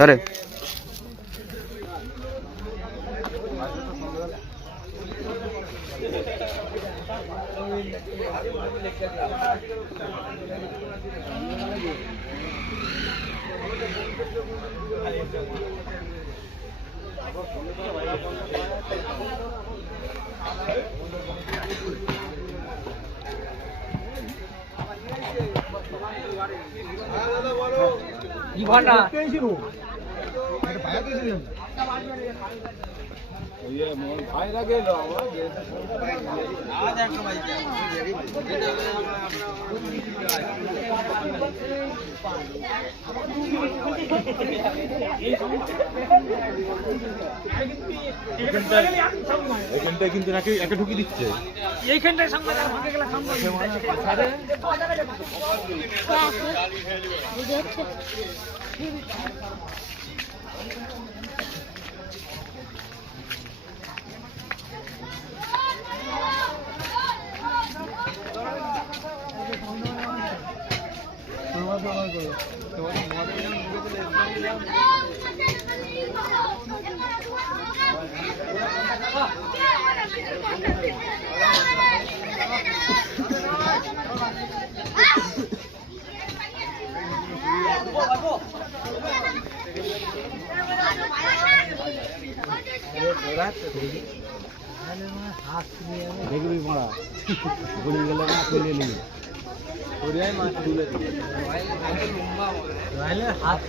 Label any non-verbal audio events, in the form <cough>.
আরে। ভাইরা গেল আমার দেখো ভাই এখানটায় কিন্তু নাকি একে ঢুকি দিচ্ছে <laughs> দেখবি মারা। গুলি গেলে না তুলে নিবি। হাত